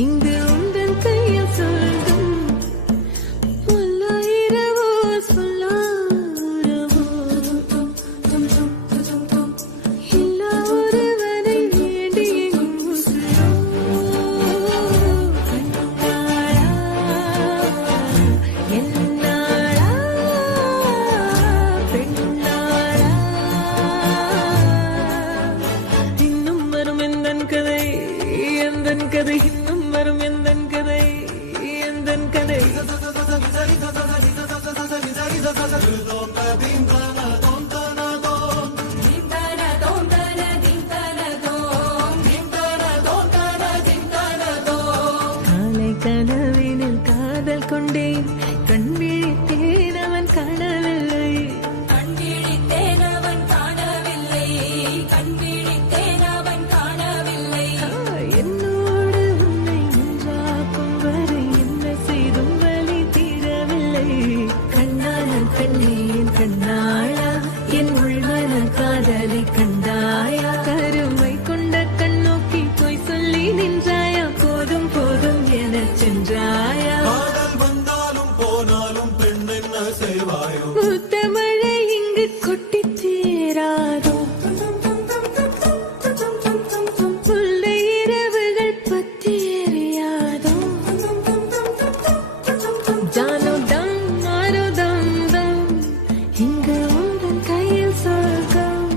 இங்கு உந்தன் கையில் சொல்லும் பல்லாயிரவோ சொல்லாரவோ எல்லா ஒருவரை வேண்டி உசுரோ கண்ணாளா என்னாளா பெண்ணாளா இன்னும் வரும் எந்தன் கதை எந்தன் கதை இன்னும் வரும் எந்தன் கதை எந்தன் கதை காலை கனவினில் காதல் கொண்டேன் கண் விழித்தேன் அவன் காணவில்லை என்னோடு உன்னை ஒன்றாக்கும் வரை என்ன செய்தும் வலி தீரவில்லை கண்ணான பெண்ணே என் கண்ணாளா என் உள்மன காதலை கண்டாயா கருமை கொண்ட கண்ணோக்கி போய் சொல்லி நின்றாயா போதும் போதும் என சென்றாயா வந்தாலும் போனாலும் பெண் என்ன செய்வாயோ முத்தமழை இங்கு கொட்டி தீராதோ முல்லை இரவுகள் பத்தி எரியாதோ ஜானோ தம் மாரோ தம் தம் இங்கு உந்தன் கையில் சொர்க்கம்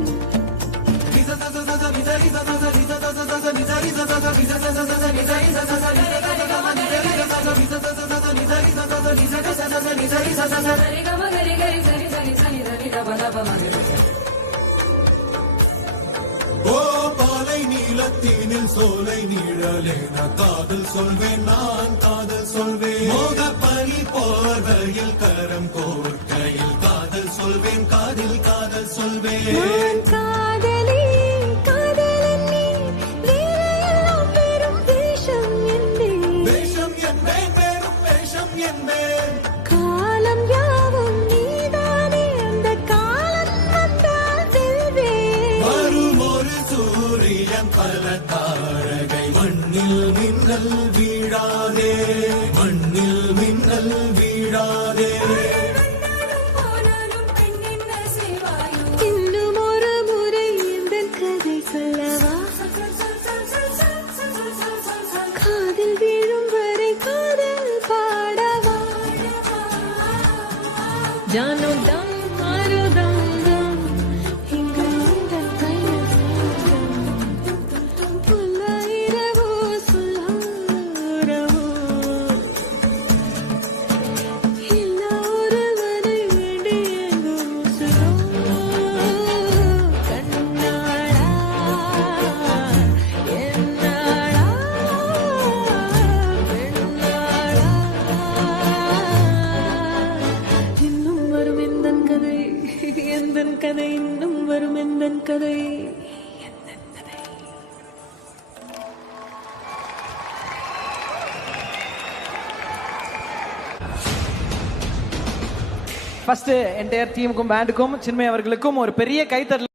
ஓ பாலை நீலத்தீனில் சோலை நீழலேன காதல் சொல்வேன் நான் காதல் சொல்வேன் மோக பனி போர்வையில் கரம் கோர்க்கையில் காதல் சொல்வேன் காதில் காதல் சொல்வேன் நான் காதலி காதலன் நீ வேலையெல்லாம் பெரும் வேஷம் என்பேன் வேஷம் என்பேன் வேறும் வேஷம் என்பேன் காலம் யாவும் நீதானே அந்த காலம் வந்தால் செல்வேன் வரும் ஒரு சூரியன் பல தாரகை மண்ணில் மின்னல் வீழாதே மண்ணில் மின்னல் வீழாதே இன்னும் ஒரு முறை எந்தன் கதை சொல்லவா காதில் வீழும் வரை காதல் பாடவா ஜானோ தம் மாரோ தம் தம் இங்கு உந்தன் கையில் சொர்க்கம் பல்லாயிரவோ சொல்லாரவோ எல்லா ஒருவரை வேண்டி எங்கும் உசுரோ கண்ணாளா என்னாளா பெண்ணாளா இன்னும் வரும் எந்தன் கதை எந்தன் கதை இன்னும் வரும் எந்தன் கதை எந்தன் கதை ஃபர்ஸ்ட் என்டையர் டீமுக்கும் பேண்டுக்கும் சின்மய் அவர்களுக்கும் ஒரு பெரிய கைத்தட்டல்.